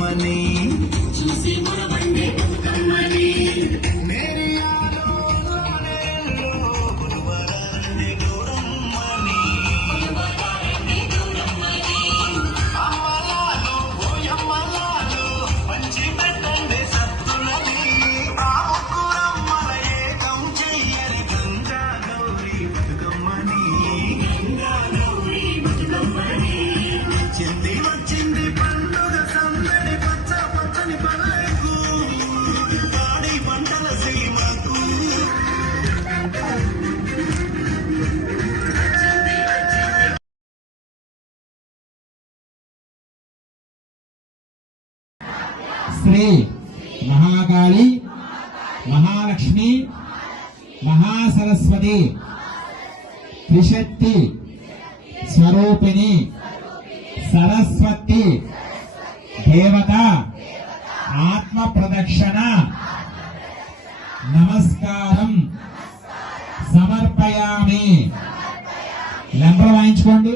బతుకమ్మని చూసి మురవండి బతుకమ్మని వచ్చింది పండుగ సందడి పచ్చ పచ్చని పల్లెకు పాడి పంటల సీమకు శ్రీ మహాకాళి మహాలక్ష్మి మహాసరస్వతి త్రిశక్తి స్వరూపిణి సరస్వతి దేవత ఆత్మ ప్రదక్షిణ నమస్కారం సమర్పయామి. లంబ వాయించుకోండి.